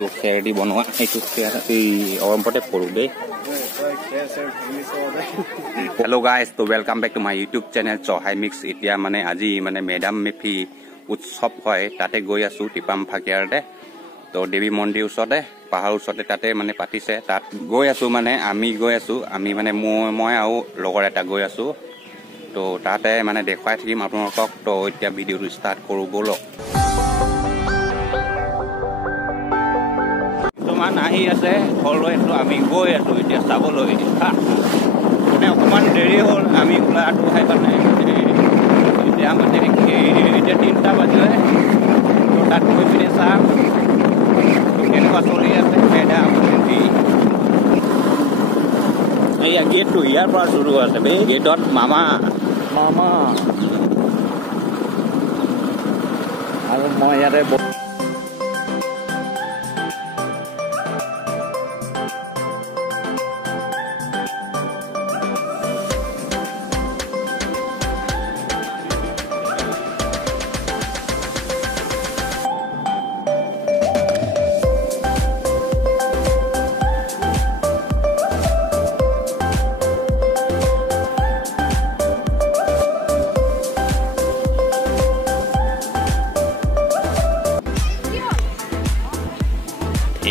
তো খেৰ দি বনোৱা এইটো খেৰ অৰম্পতে পৰো দেই। হেল্ল' গাইজ, তো welcome back to my YouTube channel চহাই মিক্স। এতিয়া মানে আজি মানে মেডাম মেফি উৎসৱ হয়, তাতে গৈ আছোঁ টিপাম ফাকিয়াৰতে। তো দেৱী মন্দিৰ ওচৰতে, পাহাৰৰ ওচৰতে তাতে মানে পাতিছে, তাত গৈ আছোঁ। মানে আমি গৈ আছোঁ, আমি মানে মই আৰু লগৰ এটা গৈ আছোঁ। তো তাতে মানে দেখুৱাই থাকিম আপোনালোকক। তো এতিয়া ভিডিঅ'টো ষ্টাৰ্ট কৰোঁ ব'লক। কিছুমান আহি আছে ঘৰলৈ, আমি গৈ আছোঁ এতিয়া চাবলৈ। মানে অকণমান দেৰি হ'ল আমি ওলাটো সেইকাৰণে এতিয়া মানে এতিয়া 3টা বাজিলে। তো তাত গৈ পিনে চাম কেনেকুৱা চলি আছে মেডাম মেফি। এইয়া গেটটো ইয়াৰ পৰা চুৰু আছে বে, গেটত মামা আৰু মই ইয়াতে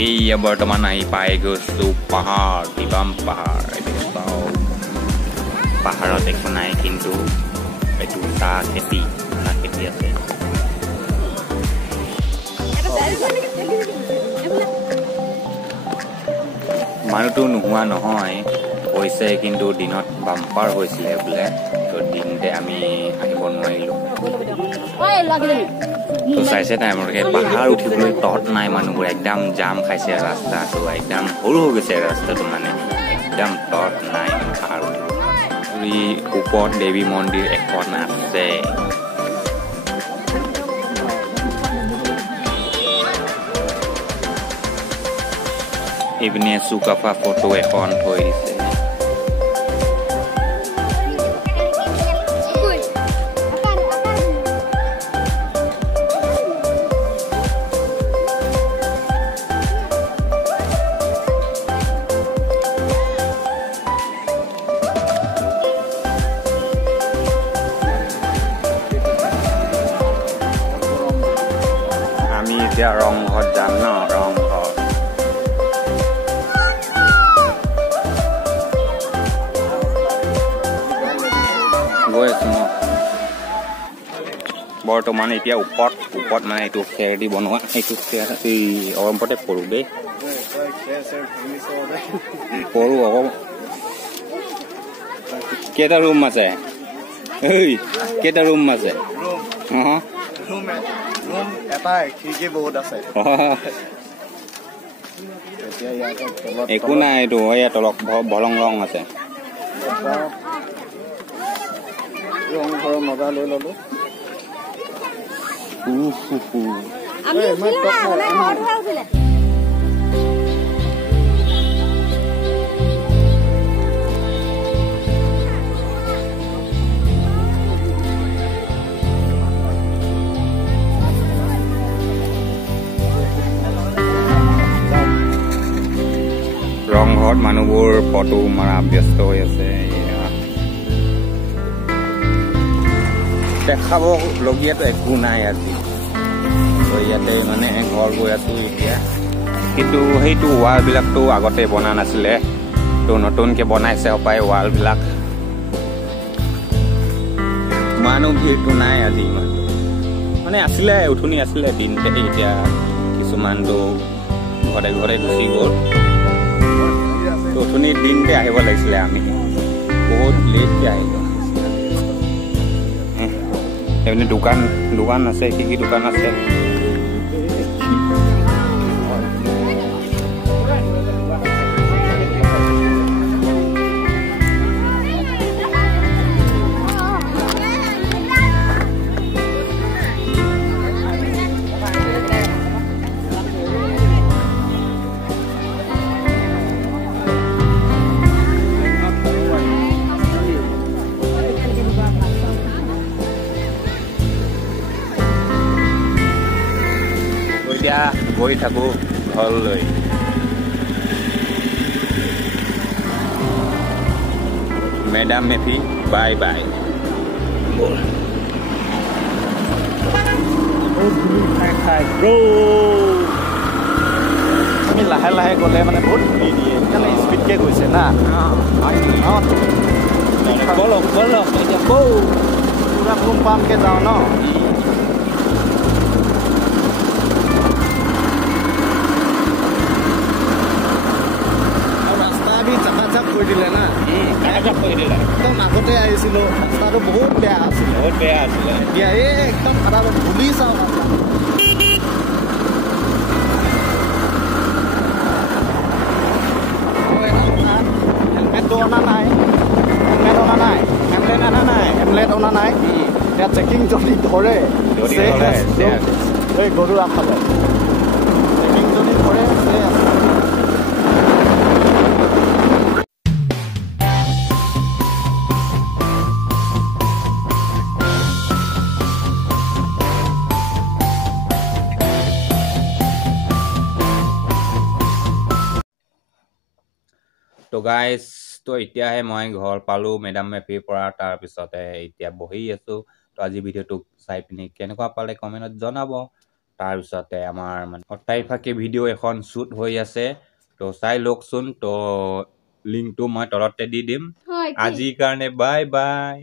এইয়া বৰ্তমান আহি পাই গৈছোঁ পাহাৰ, টিপাম পাহাৰ। পাহাৰত একো নাই, কিন্তু এইটো চাহ খেতি আছে। মানুহটো নোহোৱা নহয় হৈছে, কিন্তু দিনত বাম্পাৰ হৈছিলে বোলে। তো দিনতে আমি আহিব নোৱাৰিলোঁ। তো চাইছে নাই আপোনালোকে, পাহাৰ উঠিবলৈ তত নাই মানুহবোৰ, একদম জাম খাইছে ৰাস্তাটো, একদম সৰু হৈ গৈছে ৰাস্তাটো, মানে একদম তত নাই পাহাৰ উঠি। ওপৰত দেৱী মন্দিৰ এখন আছে। এইপিনে চুকাফা ফটো এখন থৈ দিছে। আমি এতিয়া ৰংঘৰত যাম ন, ৰংঘৰ। গৈ আছো মই বৰ্তমান এতিয়া ওপৰত মানে এইটো খেৰ দি বনোৱা, এইটো খেৰ অৰম্পতে পৰো দেই, পৰো আকৌ। কেইটা ৰুম আছে? কেইটা ৰুম আছে? একো নাই, এইটো এয়া তলক ভলং ৰং আছে। ৰংঘৰৰ মজা লৈ ললো। ৰংঘৰত মানুহবোৰ ফটো মাৰা ব্যস্ত হৈ আছে। দেখাবলগীয়াতো একো নাই আজি। তো ইয়াতে মানে ঘৰ গৈ আছোঁ এতিয়া, কিন্তু সেইটো ৱালবিলাকতো আগতে বনা নাছিলে, তো নতুনকৈ বনাইছে হপায় ৱালবিলাক। মানুহ ভিৰটো নাই আজি ইমান, মানে আছিলে উঠনি আছিলে দিনতে, এতিয়া কিছুমানটো ঘৰে ঘৰে গুচি গ'ল। তো উঠনি দিনতে আহিব লাগিছিলে, আমি বহুত লেটকৈ আহিলোঁ। এইপিনে দোকান আছে, কি দোকান আছে? এতিয়া গৈ থাকোঁ ঘৰলৈ মেডাম মেফি বাই বাই বল আমি লাহে লাহে গ'লে মানে বহুত ধূলি দিয়ে সেইকাৰণে স্পীডকৈ গৈছে না বলক বলক এতিয়া বৌ পুৰা কোম পামকৈ যাওঁ ন চাকাচাক কৰি দিলে না চাকাচাক কৰি দিলে একদম আগতে আহিছিলোঁ ৰাস্তাটো বহুত বেয়া আছিলে এতিয়া এই একদম খাৰাপ ধূলি চাওঁ হেলমেটটো অনা নাই হেমলেট অনা নাই এতিয়া চেকিং যদি ধৰে এই গৰু আগফালে চেকিং যদি ধৰে তো গাইজ তো এতিয়াহে মই ঘৰ পালোঁ মেডাম মেফিৰ পৰা তাৰপিছতে এতিয়া বহি আছোঁ তো আজি ভিডিঅ'টো চাই পিনি কেনেকুৱা পালে কমেণ্টত জনাব তাৰপিছতে আমাৰ মানে অট্টাইফাকে ভিডিঅ' এখন শ্বুট হৈ আছে তো চাই লওকচোন তো লিংকটো মই তলতে দি দিম আজিৰ কাৰণে বাই বাই